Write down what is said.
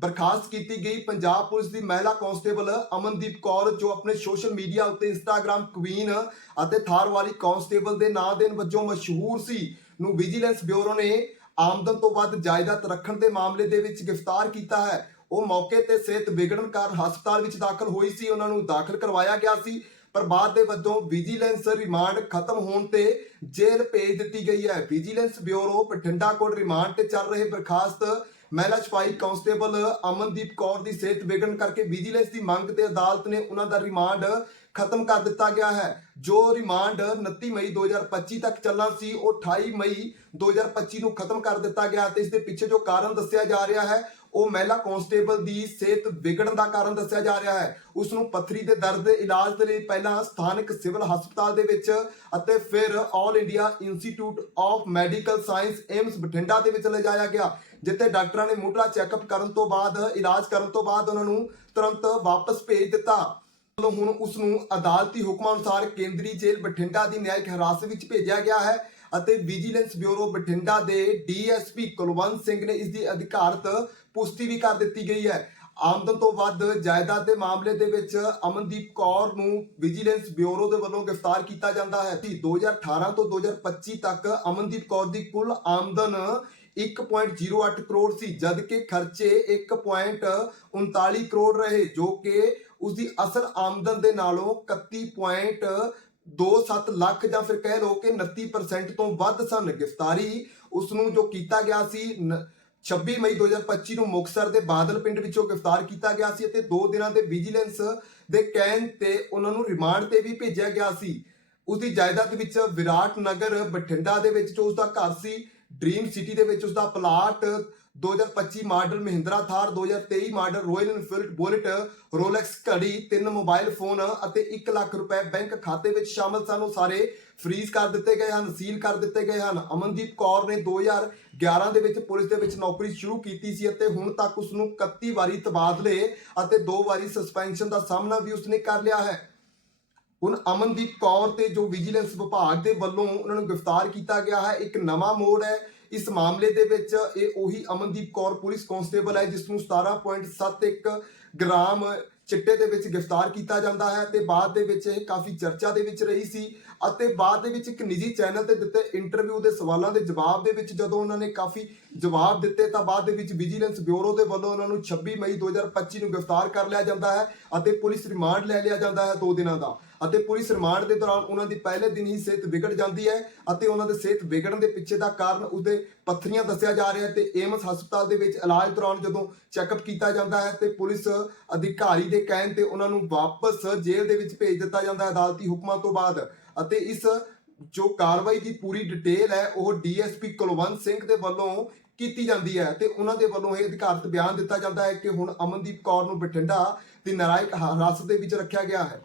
ਬਰਖਾਸਤ ਕੀਤੀ ਗਈ, ਪੰਜਾਬ ਪੁਲਿਸ ਦੀ ਮਹਿਲਾ ਕਾਂਸਟੇਬਲ ਅਮਨਦੀਪ ਕੌਰ, ਜੋ ਆਪਣੇ ਸੋਸ਼ਲ ਮੀਡੀਆ ਉੱਤੇ ਇੰਸਟਾਗ੍ਰam ਕੁਈਨ ਅਤੇ ਥਾਰ ਵਾਲੀ ਕਾਂਸਟੇਬਲ ਦੇ ਨਾਂ ਦੇ ਵਜੋਂ ਮਸ਼ਹੂਰ ਸੀ ਨੂੰ ਵਿਜੀਲੈਂਸ ਬਿਊਰੋ ਨੇ ਆਮਦਨ ਤੋਂ ਵੱਧ ਜਾਇਦਾਦ ਰੱਖਣ ਦੇ ਮਾਮਲੇ ਦੇ ਵਿੱਚ ਗ੍ਰਿਫਤਾਰ ਕੀਤਾ ਹੈ। ਉਹ ਮੌਕੇ ਤੇ ਸਿਹਤ ਵਿਗੜਨ ਕਾਰਨ ਹਸਪਤਾਲ ਵਿੱਚ ਦਾਖਲ ਹੋਈ ਸੀ, ਉਹਨਾਂ ਨੂੰ ਦਾਖਲ ਕਰਵਾਇਆ ਗਿਆ ਸੀ, ਪਰ ਬਾਅਦ ਦੇ ਵਜੋਂ ਵਿਜੀਲੈਂਸ ਰਿਮਾਂਡ ਖਤਮ ਹੋਣ ਤੇ ਜੇਲ੍ਹ ਭੇਜ ਦਿੱਤੀ ਗਈ ਹੈ। ਵਿਜੀਲੈਂਸ ਬਿਊਰੋ ਬਠਿੰਡਾ ਕੋਲ ਰਿਮਾਂਡ ਤੇ ਚੱਲ ਰਹੇ ਬਰਖਾਸਤ ਮਹਿਲਾ ਸਿਪਾਹੀ ਕਾਂਸਟੇਬਲ ਅਮਨਦੀਪ ਕੌਰ ਦੀ ਸਿਹਤ ਵਿਗੜਨ ਕਰਕੇ ਵਿਜੀਲੈਂਸ ਦੀ ਮੰਗ ਤੇ ਅਦਾਲਤ ਨੇ ਉਹਨਾਂ ਦਾ ਰਿਮਾਂਡ ਖਤਮ ਕਰ ਦਿੱਤਾ ਗਿਆ ਹੈ। ਜੋ ਰਿਮਾਂਡ 29 ਮਈ 2025 ਤੱਕ ਚੱਲਣਾ ਸੀ, ਉਹ 28 ਮਈ 2025 ਨੂੰ ਖਤਮ ਕਰ ਦਿੱਤਾ ਗਿਆ ਤੇ ਇਸ ਦੇ ਪਿੱਛੇ ਜੋ ਕਾਰਨ ਦੱਸਿਆ ਜਾ ਰਿਹਾ ਹੈ ਉਹ ਮਹਿਲਾ ਕਾਂਸਟੇਬਲ ਦੀ ਸਿਹਤ ਵਿਗੜਨ ਦਾ ਕਾਰਨ ਦੱਸਿਆ ਜਾ ਰਿਹਾ ਹੈ। ਉਸ ਨੂੰ ਪੱਥਰੀ ਦੇ ਦਰਦ ਦੇ ਇਲਾਜ ਦੇ ਲਈ ਪਹਿਲਾਂ ਸਥਾਨਕ ਸਿਵਲ ਹਸਪਤਾਲ ਦੇ ਵਿੱਚ ਅਤੇ ਫਿਰ All India Institute of Medical Science AIIMS Bathinda ਦੇ ਵਿੱਚ ਲਿਜਾਇਆ ਗਿਆ, ਜਿੱਥੇ ਡਾਕਟਰਾਂ ਨੇ ਮੁੱਢਲਾ ਚੈੱਕਅਪ ਕਰਨ ਤੋਂ ਬਾਅਦ, ਇਲਾਜ ਕਰਨ ਤੋਂ ਬਾਅਦ ਉਹਨਾਂ ਨੂੰ ਤੁਰੰਤ ਵਾਪਸ ਭੇਜ ਦਿੱਤਾ। ਹੁਣ ਉਸ ਨੂੰ ਅਦਾਲਤੀ ਹੁਕਮਾਂ ਅਨੁਸਾਰ ਕੇਂਦਰੀ ਜੇਲ੍ਹ ਬਠਿੰਡਾ ਦੀ ਨਿਆਇਕ ਹਿਰਾਸਤ ਵਿੱਚ ਭੇਜਿਆ ਗਿਆ ਹੈ। ਅਤੇ ਵਿਜੀਲੈਂਸ ਬਿਊਰੋ ਬਠਿੰਡਾ ਦੇ ਡੀਐਸਪੀ ਕੁਲਵੰਤ ਸਿੰਘ ਨੇ ਇਸ ਦੀ ਅਧਿਕਾਰਤ ਪੁਸ਼ਟੀ ਵੀ ਕਰ ਦਿੱਤੀ ਗਈ ਹੈ। ਆਮਦਨ ਤੋਂ ਵੱਧ ਜਾਇਦਾਦ ਦੇ ਮਾਮਲੇ ਦੇ ਵਿੱਚ ਅਮਨਦੀਪ ਕੌਰ ਨੂੰ ਵਿਜੀਲੈਂਸ ਬਿਊਰੋ ਦੇ ਵੱਲੋਂ ਗ੍ਰਿਫਤਾਰ ਕੀਤਾ ਜਾਂਦਾ ਹੈ। 2018 ਤੋਂ 2025 ਤੱਕ ਅਮਨਦੀਪ ਕੌਰ ਦੀ ਕੁੱਲ ਆਮਦਨ 1.08 ਕਰੋੜ ਸੀ ਜਦ ਕਿ ਖਰਚੇ 1.39 ਕਰੋੜ ਰਹੇ, ਜੋ ਕਿ ਉਸ ਦੀ ਅਸਲ ਆਮਦਨ ਦੇ ਨਾਲੋਂ 31.27 ਲੱਖ ਜਾਂ ਫਿਰ ਕਹਿ ਲਓ ਕਿ 29% ਤੋਂ ਵੱਧ ਸਨ ਗ੍ਰਿਫਤਾਰੀ। ਉਸ ਨੂੰ ਜੋ ਕੀਤਾ ਗਿਆ ਸੀ 26 ਮਈ 2025 ਨੂੰ ਮੁਕਸਰ ਦੇ ਬਾਦਲ ਪਿੰਡ ਵਿੱਚੋਂ ਗ੍ਰਿਫਤਾਰ ਕੀਤਾ ਗਿਆ ਸੀ ਅਤੇ 2 ਦਿਨਾਂ ਦੇ ਵਿਜੀਲੈਂਸ ਦੇ ਕਹਿਣ ਤੇ ਉਹਨਾਂ ਨੂੰ ਰਿਮਾਂਡ ਤੇ ਵੀ ਭੇਜਿਆ ਗਿਆ ਸੀ। ਉਸ ਦੀ ਜਾਇਦਾਦ ਵਿੱਚ ਵਿਰਾਟ ਨਗਰ, ਬਠਿੰਡਾ ਦੇ ਵਿੱਚ ਜੋ ਉਸ ਦਾ ਘਰ ਸੀ ਡ੍ਰੀਮ ਸਿਟੀ ਦੇ ਵਿੱਚ ਉਸ ਦਾ plot 2025 model Mahindra Thar 2023 model Royal Enfield Bullet, Rolex ਘੜੀ, ਤਿੰਨ ਮੋਬਾਈਲ ਫੋਨ ਅਤੇ 1 ਲੱਖ ਰੁਪਏ ਬੈਂਕ ਖਾਤੇ ਵਿੱਚ ਸ਼ਾਮਲ ਸਨ। ਉਹ ਸਾਰੇ ਫ੍ਰੀਜ਼ ਕਰ ਦਿੱਤੇ ਗਏ ਹਨ, ਸੀਲ ਕਰ ਦਿੱਤੇ ਗਏ ਹਨ। ਅਮਨਦੀਪ ਕੌਰ ਨੇ 2011 ਦੇ ਵਿੱਚ ਪੁਲਿਸ ਦੇ ਵਿੱਚ ਨੌਕਰੀ ਸ਼ੁਰੂ ਕੀਤੀ ਸੀ ਅਤੇ ਹੁਣ ਤੱਕ ਉਸ ਨੂੰ 31 ਵਾਰੀ ਤਬਾਦਲੇ ਅਤੇ 2 ਵਾਰੀ ਸਸਪੈਂਸ਼ਨ ਦਾ ਸਾਹਮਣਾ ਵੀ ਉਸਨੇ ਕਰ ਲਿਆ ਹੈ। ਹੁਣ ਅਮਨਦੀਪ ਕੌਰ ਤੇ ਜੋ ਵਿਜੀਲੈਂਸ ਵਿਭਾਗ ਦੇ ਵੱਲੋਂ ਉਹਨਾਂ ਨੂੰ ਗ੍ਰਿਫਤਾਰ ਕੀਤਾ ਗਿਆ ਹੈ, ਇੱਕ ਨਵਾਂ ਮੋੜ ਹੈ। ਇਸ ਮਾਮਲੇ ਦੇ ਵਿੱਚ ਇਹ ਉਹੀ ਅਮਨਦੀਪ ਕੌਰ ਪੁਲਿਸ ਕਾਂਸਟੇਬਲ ਹੈ ਜਿਸ ਨੂੰ 17.71 ਗ੍ਰਾਮ ਚਿੱਟੇ ਦੇ ਵਿੱਚ ਗ੍ਰਿਫਤਾਰ ਕੀਤਾ ਜਾਂਦਾ ਹੈ ਤੇ ਬਾਅਦ ਦੇ ਵਿੱਚ ਇਹ ਕਾਫੀ ਚਰਚਾ ਦੇ ਵਿੱਚ ਰਹੀ ਸੀ ਅਤੇ ਬਾਅਦ ਦੇ ਵਿੱਚ ਇੱਕ ਨਿੱਜੀ ਚੈਨਲ ਤੇ ਦਿੱਤੇ ਇੰਟਰਵਿਊ ਦੇ ਸਵਾਲਾਂ ਦੇ ਜਵਾਬ ਦੇ ਵਿੱਚ ਜਦੋਂ ਉਹਨਾਂ ਨੇ ਕਾਫੀ ਜਵਾਬ ਦਿੱਤੇ ਤਾਂ ਬਾਅਦ ਦੇ ਵਿੱਚ ਵਿਜੀਲੈਂਸ ਬਿਊਰੋ ਦੇ ਵੱਲੋਂ ਉਹਨਾਂ ਨੂੰ 26 ਮਈ 2025 ਨੂੰ ਗ੍ਰਿਫਤਾਰ ਕਰ ਲਿਆ ਜਾਂਦਾ ਹੈ ਅਤੇ ਪੁਲਿਸ ਰਿਮਾਂਡ ਲੈ ਲਿਆ ਜਾਂਦਾ ਹੈ 2 ਦਿਨਾਂ ਦਾ ਅਤੇ ਪੁਲਿਸ ਰਿਮਾਂਡ ਦੇ ਦੌਰਾਨ ਉਹਨਾਂ ਦੀ ਪਹਿਲੇ ਦਿਨ ਹੀ ਸਿਹਤ ਵਿਗੜ ਜਾਂਦੀ ਹੈ ਅਤੇ ਉਹਨਾਂ ਦੇ ਸਿਹਤ ਵਿਗੜਨ ਦੇ ਪਿੱਛੇ ਦਾ ਕਾਰਨ ਉਸਦੇ ਪੱਥਰੀਆਂ ਦੱਸਿਆ ਜਾ ਰਿਹਾ ਹੈ ਤੇ ਏਮਸ ਹਸਪਤਾਲ ਦੇ ਵਿੱਚ ਇਲਾਜ ਦੌਰਾਨ ਜਦੋਂ ਚੈੱਕਅਪ ਕੀਤਾ ਜਾਂਦਾ ਹੈ ਤੇ ਪੁਲਿਸ ਅਧਿਕਾਰੀ ਦੇ ਕਹਿਣ ਤੇ ਉਹਨਾਂ ਨੂੰ ਵਾਪਸ ਜੇਲ੍ਹ ਦੇ ਵਿੱਚ ਭੇਜ ਦਿੱਤਾ ਜਾਂਦਾ ਹੈ ਅਦਾਲਤੀ ਹੁਕਮਾਂ ਤੋਂ ਬਾਅਦ ਅਤੇ ਇਸ ਜੋ ਕਾਰਵਾਈ ਦੀ ਪੂਰੀ ਡਿਟੇਲ ਹੈ, ਉਹ ਡੀਐਸਪੀ ਕੁਲਵੰਤ ਸਿੰਘ ਦੇ ਵੱਲੋਂ ਕੀਤੀ ਜਾਂਦੀ ਹੈ ਤੇ ਉਹਨਾਂ ਦੇ ਵੱਲੋਂ ਇਹ ਅਧਿਕਾਰਤ ਬਿਆਨ ਦਿੱਤਾ ਜਾਂਦਾ ਹੈ ਕਿ ਹੁਣ ਅਮਨਦੀਪ ਕੌਰ ਨੂੰ ਬਠਿੰਡਾ ਦੀ ਨਰਾਇਕ ਹਿਰਾਸਤ ਦੇ ਵਿੱਚ ਰੱਖਿਆ ਗਿਆ ਹੈ।